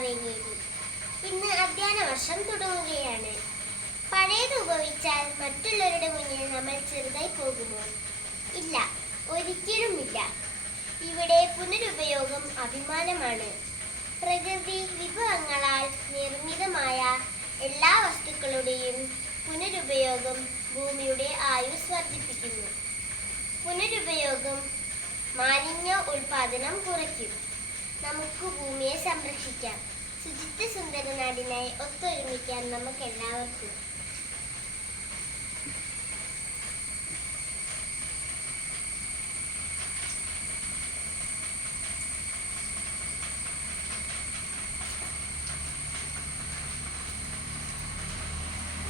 മാവേലിയേരി. ഇന്ന് അധ്യയന വർഷം തുടങ്ങുകയാണ്. പഴയത് ഉപയോഗിച്ചാൽ മറ്റുള്ളവരുടെ മുന്നിൽ നമ്മൾ ചെറുതായി പോകുമോ? ഇല്ല, ഒരിക്കലുമില്ല. ഇവിടെ പുനരുപയോഗം അഭിമാനമാണ്. പ്രകൃതി വിഭവങ്ങളാൽ നിർമ്മിതമായ എല്ലാ വസ്തുക്കളുടെയും പുനരുപയോഗം ഭൂമിയുടെ ആയുസ് വർദ്ധിപ്പിക്കുന്നു. പുനരുപയോഗം മാലിന്യ ഉൽപാദനം കുറയ്ക്കും. നമുക്ക് ഭൂമിയെ സംരക്ഷിക്കാം. ശുചിത്വ സുന്ദര നാടിനായി ഒത്തൊരുമിക്കാം നമുക്കെല്ലാവർക്കും.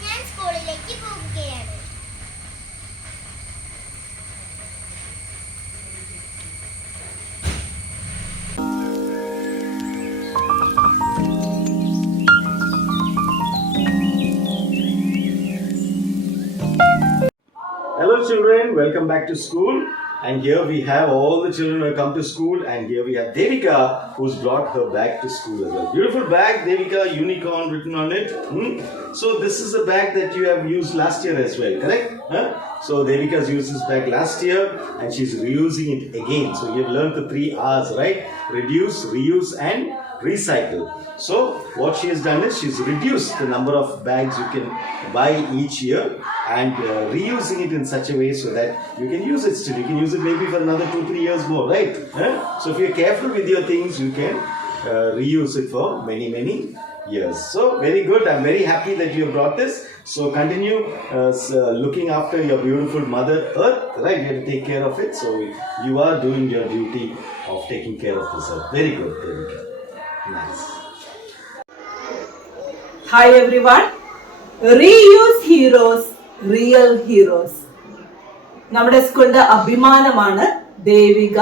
ഞാൻ സ്കൂളിലേക്ക് പോകുകയാണ്. Hello children, welcome back to school. And here we have all the children who have come to school, and here we have Devika who's brought her bag to school as well. Beautiful bag, Devika, unicorn written on it. So this is a bag that you have used last year as well, correct? So Devika's used this bag last year and she's reusing it again. So you've learned the 3 R's, right? Reduce, reuse and recycle. So what she has done is she's reduced the number of bags you can buy each year and reusing it in such a way so that you can use it still. You can use it maybe for another 2-3 years more, right? So if you're careful with your things, you can reuse it for many years. So very good. I'm very happy that you have brought this. So continue looking after your beautiful mother earth, right? You have to take care of it. So you are doing your duty of taking care of this earth. Very good, Devika. Nice. Hi everyone. Reuse heroes, real heroes. നമ്മുടെ സ്കൂളിന്റെ അഭിമാനമാണ് ദേവിക.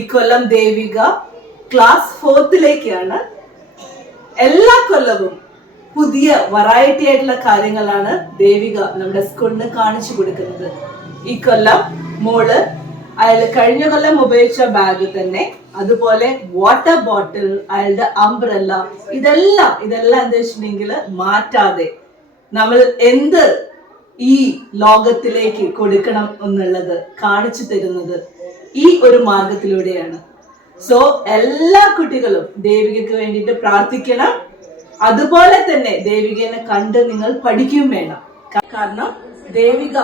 ഇക്കൊല്ലം Devika class 4ത്തിലേക്കാണ്. എല്ലാ കൊല്ലവും പുതിയ variety ആയിട്ടുള്ള കാര്യങ്ങളാണ് ദേവിക നമ്മുടെ സ്കൂളിന് കാണിച്ചു കൊടുക്കുന്നത്. ഈ കൊല്ലം മോള് അയാള് കഴിഞ്ഞ കൊല്ലം ഉപയോഗിച്ച ബാഗ് തന്നെ, അതുപോലെ വാട്ടർ ബോട്ടിൽ, അയാളുടെ അംബ്രല്ല, ഇതെല്ലാം എന്താ വെച്ചിട്ടുണ്ടെങ്കിൽ മാറ്റാതെ നമ്മൾ എന്ത് ഈ ലോകത്തിലേക്ക് കൊടുക്കണം എന്നുള്ളത് കാണിച്ചു തരുന്നത് ഈ ഒരു മാർഗത്തിലൂടെയാണ്. സോ എല്ലാ കുട്ടികളും ദേവികയ്ക്ക് വേണ്ടിയിട്ട് പ്രാർത്ഥിക്കണം. അതുപോലെ തന്നെ ദേവികനെ കണ്ട് നിങ്ങൾ പഠിക്കുകയും വേണം. കാരണം ദേവിക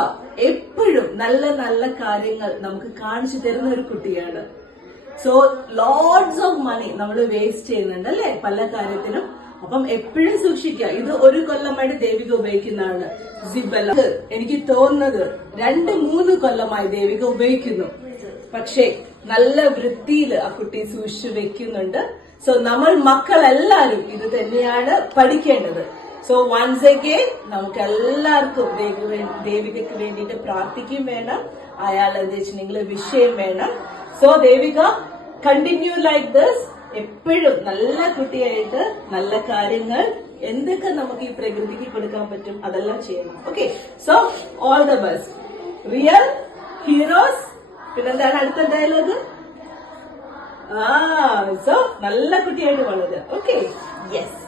എപ്പോഴും നല്ല നല്ല കാര്യങ്ങൾ നമുക്ക് കാണിച്ചു തരുന്ന ഒരു കുട്ടിയാണ്. സോ ലോട്ട്സ് ഓഫ് മണി നമ്മൾ വേസ്റ്റ് ചെയ്യുന്നുണ്ട് അല്ലെ പല കാര്യത്തിനും. അപ്പം എപ്പോഴും സൂക്ഷിക്കുക. ഇത് ഒരു കൊല്ലമായിട്ട് ദേവിക ഉപയോഗിക്കുന്നതാണ്. സിബല എനിക്ക് തോന്നുന്നത് 2-3 കൊല്ലമായി ദേവിക ഉപയോഗിക്കുന്നു. പക്ഷേ നല്ല വൃത്തിയിൽ ആ കുട്ടി സൂക്ഷിച്ചു വെക്കുന്നുണ്ട്. സോ നമ്മൾ മക്കളെല്ലാരും ഇത് തന്നെയാണ് പഠിക്കേണ്ടത്. സോ വൺസ് അഗെയിൻ നമുക്ക് എല്ലാവർക്കും ദേവികയ്ക്ക് വേണ്ടിയിട്ട് പ്രാർത്ഥിക്കുകയും വേണം. അയാൾ എന്താ വെച്ചിട്ടുണ്ടെങ്കിൽ വിഷയം വേണം. So Devika continue like this. എപ്പോഴും നല്ല കുട്ടിയായിട്ട് നല്ല കാര്യങ്ങൾ എന്തൊക്കെ നമുക്ക് ഈ പ്രകൃതിക്ക് കൊടുക്കാൻ പറ്റും അതെല്ലാം ചെയ്യണം. Okay, so all the best. Real heroes. പിന്നെന്താണ് അടുത്ത ഡയലോഗ്? സോ നല്ല കുട്ടിയായിട്ട് വളരുക. Okay, yes.